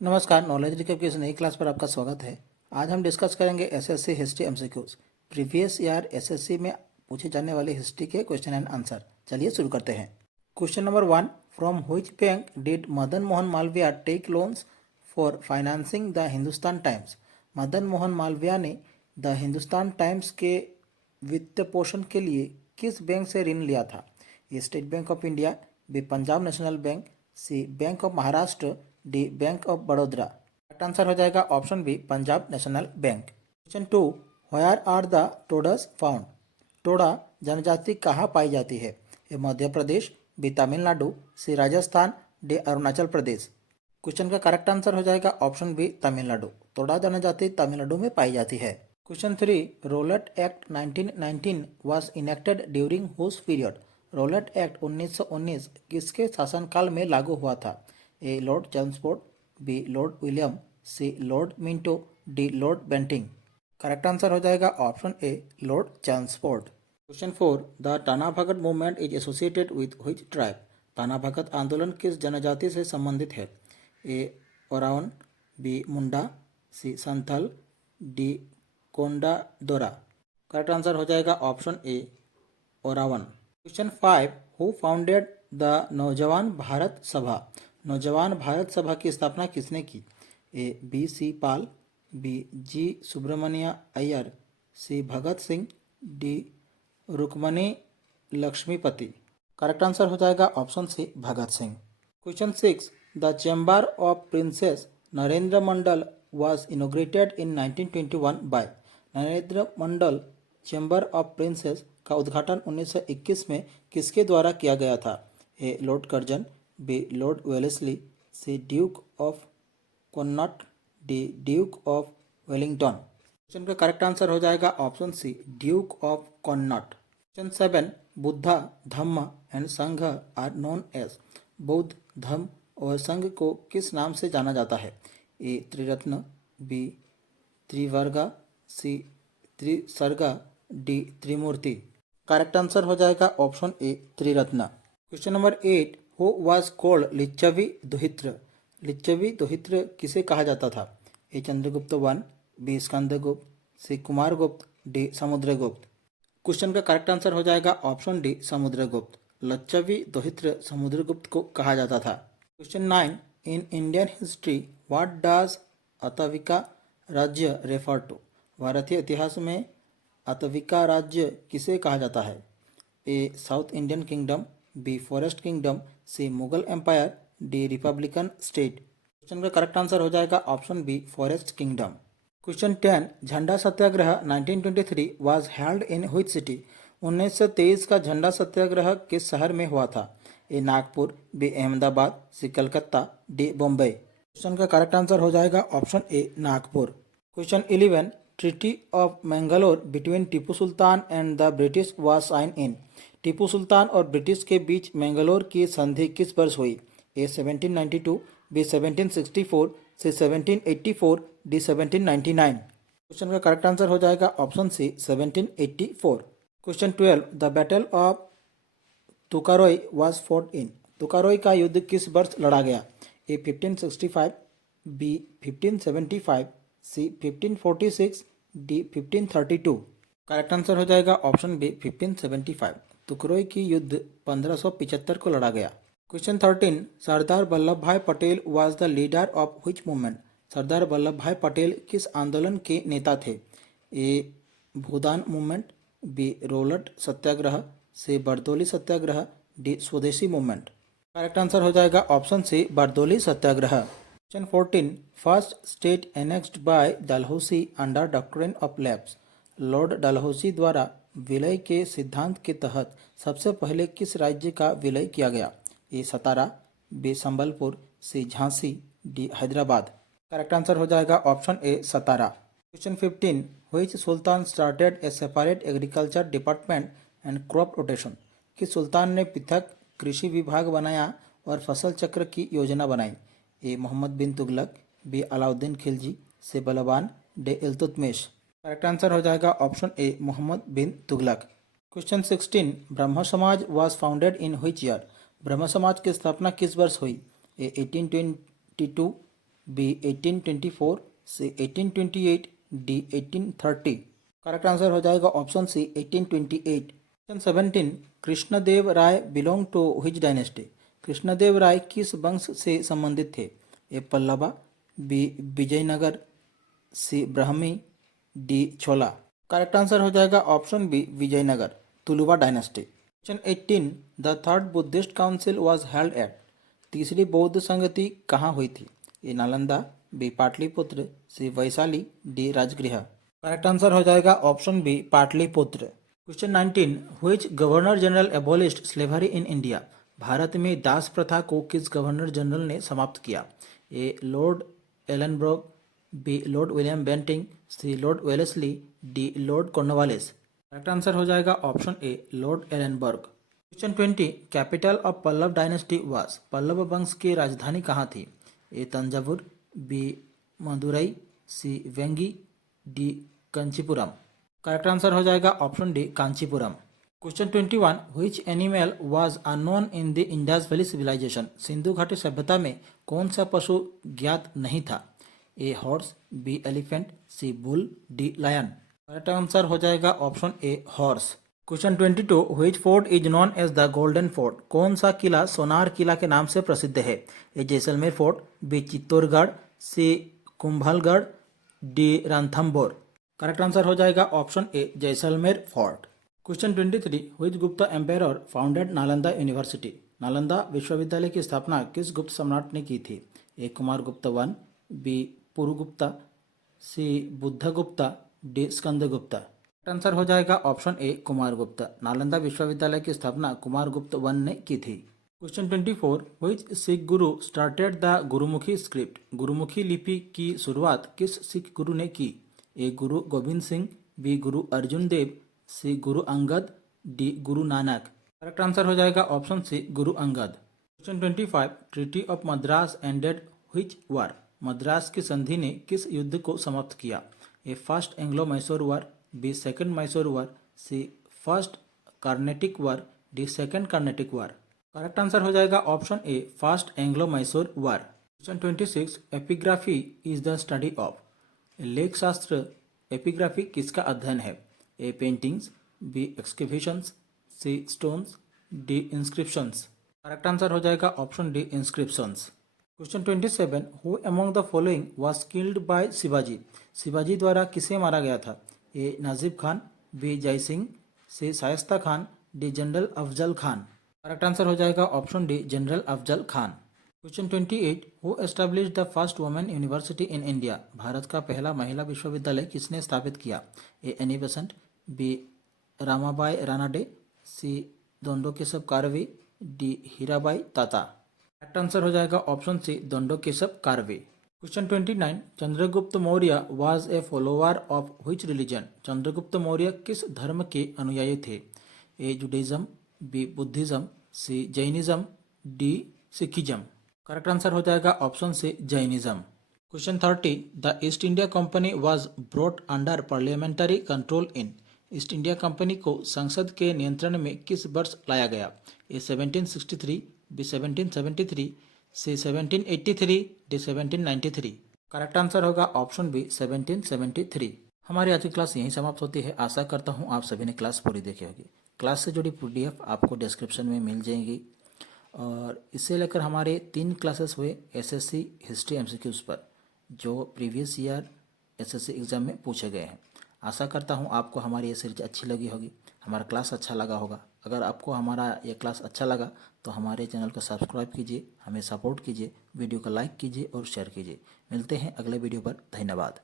नमस्कार, knowledge recap की इस नई क्लास पर आपका स्वागत है। आज हम डिस्कस करेंगे SSC history MCQs. Previous year SSC में पूछे जाने वाले हिस्ट्री के क्वेश्चन एंड आंसर। चलिए शुरू करते हैं। Question number 1, from which bank did Madan Mohan Malaviya take loans for financing the Hindustan Times? Madan Mohan Malaviya ने द हिंदुस्तान टाइम्स के वित्त पोषण के लिए किस बैंक से ऋण लिया था? A State Bank of India, B Punjab National Bank, C Bank of Maharashtra, D Bank of Baroda. Correct answer हो जाएगा option B Punjab National Bank. Question 2, where are the Todas found? Toda जनजाति कहाँ पाई जाती है? A Madhya Pradesh, B Tamil Nadu, C Rajasthan, D Arunachal Pradesh. Question का करेक्ट आंसर हो जाएगा ऑप्शन बी तमिलनाडु। टोडा जनजाति तमिलनाडु में पाई जाती है। Question 3, Rowlatt Act 1919 was enacted during whose period? Rowlatt Act 1919 किसके शासनकाल में लागू हुआ था? A Lord Chelmsford, B Lord William, C Lord Minto, D Lord Bentinck. Correct answer हो जाएगा option A Lord Chelmsford. Question 4, the Tana Bhagat movement is associated with which tribe? Tana Bhagat आंदोलन किस जनजाति से संबंधित है? A Oraon, B Munda, C Santhal, D कोंडा दोरा। करेक्ट आंसर हो जाएगा option A Oraon. Question 5, who founded the Naujawan Bharat सभा? नौजवान भारत सभा की स्थापना किसने की? A B C Pal, B G Subramania Iyer, C Bhagat Singh, D Rukmani Lakshmipathi. Correct answer हो जाएगा option C Bhagat Singh. Question 6, the chamber of princes Narendra Mandal was inaugurated in 1921 by? Narendra Mandal chamber of princes का उद्घाटन 1921 में किसके द्वारा किया गया था? A lord Curzon, B lord Wellesley, C duke of Connaught, D duke of Wellington. Question का करेक्ट आंसर हो जाएगा option C duke of Connaught. Question 7, Buddha, Dhamma and Sangha are known as? बौद्ध, धम्म और संघ को किस नाम से जाना जाता है? A Triratna, B Trivarga, C Trisarga, D Trimurti. Correct answer हो जाएगा option A Triratna. Question number 8, who was called Lichchhavi Duhitra? Lichchhavi Duhitra किसे कहा जाता था? A Chandragupta 1, B Skandagupta, C Kumaragupta, D Samudragupta. Question का करेक्ट आंसर हो जाएगा ऑप्शन डी समुद्रगुप्त। लिच्छवी दुहित्र समुद्रगुप्त को कहा जाता था। Question 9, in Indian history what does Atavika rajya refer to? भारतीय इतिहास में अतविका राज्य किसे कहा जाता है? A south Indian kingdom, B forest kingdom, C Mughal empire, D republican state. Question का करेक्ट आंसर हो जाएगा option B forest kingdom. Question 10, Jhanda Satyagraha 1923 was held in which city? 1923 का झंडा सत्याग्रह किस शहर में हुआ था? A Nagpur, B Ahmedabad, C Calcutta, D Bombay. Question का करेक्ट आंसर हो जाएगा option A Nagpur. Question 11, treaty of Mangalore between Tipu Sultan and the British was sign in? Tipu Sultan और ब्रिटिश के बीच मैंगलोर की संधि किस वर्ष हुई? A 1792, B 1764, C 1784, D 1799। Question का करेक्ट आंसर हो जाएगा option C 1784। Question 12, the battle of Tukaroi was fought in? Tukaroi का युद्ध किस वर्ष लड़ा गया? A 1565, B 1575, C 1546, D 1532। Correct answer हो जाएगा ऑप्शन बी 1575। तुकरोई की युद्ध 1575 को लड़ा गया। Question 13, Sardar Vallabh Bhai Patel was the leader of which movement? Sardar Vallabh Bhai Patel किस आंदोलन के नेता थे? A Bhoodan movement, B Rowlatt Satyagraha, C Bardoli Satyagraha, D Swadeshi movement. Correct answer हो जाएगा option C Bardoli Satyagraha. Question 14, first state annexed by Dalhousie under doctrine of lapse? Lord Dalhousie द्वारा विलय के सिद्धांत के तहत सबसे पहले किस राज्य का विलय किया गया? A Satara, B Sambalpur, C Jhansi, D Hyderabad. Correct answer हो जाएगा option A Satara. Question 15, which Sultan started a separate agriculture department and crop rotation? किस सुल्तान ने पृथक कृषि विभाग बनाया और फसल चक्र की योजना बनाई? A Mohammad bin Tughlaq, B Alauddin Khilji, C Balban, D Iltutmish. Correct answer हो जाएगा option A Mohammad bin Tughlaq. Question 16, Brahmo Samaj was founded in which year? Brahmo Samaj की स्थापना किस वर्ष हुई? A 1822, B 1824, C 1828, D 1830। Correct answer हो जाएगा option C 1828। Question 17, Krishnadeva Raya belong to which dynasty? Krishnadeva Raya किस वंश से संबंधित थे? ए Pallava, B Vijayanagara, C Brahmi, D Chola. Correct answer हो जाएगा option B Vijayanagara, Tuluva dynasty. Question 18, the third Buddhist council was held at? तीसरी बौद्ध संगति कहाँ हुई थी? A Nalanda, B Pataliputra, C Vaishali, D Rajgir. Correct answer हो जाएगा option B Pataliputra. Question 19, which governor general abolished slavery in India? Bharat में दास प्रथा को किस गवर्नर जनरल ने समाप्त किया? A lord Ellenborough, B Lord William Bentinck, C lord Wellesley, D lord Cornwallis. Correct answer हो जाएगा option A lord Ellenborough. Question 20, capital of Pallava dynasty was? Pallava वंश की राजधानी कहाँ थी? A Thanjavur, B Madurai, C Vengi, D Kanchipuram. Correct answer हो जाएगा option D Kanchipuram. Question 21, which animal was unknown in the Indus valley civilisation? सिंधु घाटी सभ्यता में कौन सा पशु ज्ञात नहीं था? A horse, B elephant, C bull, D lion. Correct answer हो जाएगा option A horse. Question 22, which fort is known as the golden fort? कौन सा किला सोनार किला के नाम से प्रसिद्ध है? A Jaisalmer fort, B Chittorgarh, C Kumbhalgarh, D Ranthambore. Correct answer हो जाएगा option A Jaisalmer fort. Question 23, which Gupta empire founded Nalanda university? Nalanda विश्वविद्यालय की स्थापना किस गुप्त सम्राट ने की थी? A Kumaragupta one, B Purugupta, C Buddhagupta, D Skandagupta. Answer हो जाएगा ऑप्शन ए कुमारगुप्ता। नालंदा विश्वविद्यालय की स्थापना कुमारगुप्त वन ने की थी। Question 24, which Sikh Guru started the Gurmukhi script? Gurmukhi लिपि की शुरुआत किस सिख गुरु ने की? ए गुरु गोविंद सिंह, बी गुरु अर्जुन देव, सी Guru Angad, D Guru Nanak. Correct answer हो जाएगा option C Guru Angad. Question 25, treaty of Madras ended which war? Madras की संधि ने किस युद्ध को समाप्त किया? A first Anglo Mysore war, B second Mysore war, C first Carnatic war, D second Carnatic war. Correct answer हो जाएगा option A first Anglo Mysore war. Question 26, epigraphy is the study of? लेख शास्त्र एपिग्राफी किसका अध्ययन है? A paintings, B excavations, C stones, D inscriptions. Correct answer हो जाएगा option D inscriptions. Question 27, who among the following was killed by Shivaji? Shivaji द्वारा किसे मारा गया था? ए Najib Khan, B Jai Singh, C Shaista Khan, D general Afzal Khan. Correct answer हो जाएगा option D general Afzal Khan. Question 28, who established the first women university in India? Bharat का पहला महिला विश्वविद्यालय किसने स्थापित किया? A Annie Besant, B Ramabai Ranade, C Dhondo Keshav Karve, D Hirabai Tata. Correct answer हो जाएगा option C Dhondo Keshav Karve. Question 29, Chandragupta Maurya was a follower of which religion? Chandragupta Maurya किस धर्म के अनुयायी थे? A Judaism, B Buddhism, C Jainism, D Sikhism. Correct answer हो जाएगा option C Jainism. Question 30, the East India company was brought under parliamentary control in? East India company को संसद के नियंत्रण में किस वर्ष लाया गया? A 1763, B 1773, C 1783, D 1793। Correct answer होगा ऑप्शन बी 1773। हमारी आज की क्लास यहीं समाप्त होती है। आशा करता हूँ आप सभी ने क्लास पूरी देखी होगी। क्लास से जुड़ी PDF आपको डिस्क्रिप्शन में मिल जाएगी और इससे लेकर हमारे 3 क्लासेस हुए SSC हिस्ट्री MCQs पर, जो प्रीवियस ईयर SSC एग्ज़ाम में पूछे गए हैं। आशा करता हूँ आपको हमारी ये सीरीज अच्छी लगी होगी, हमारा क्लास अच्छा लगा होगा। अगर आपको हमारा ये क्लास अच्छा लगा तो हमारे चैनल को सब्सक्राइब कीजिए, हमें सपोर्ट कीजिए, वीडियो को लाइक कीजिए और शेयर कीजिए। मिलते हैं अगले वीडियो पर। धन्यवाद।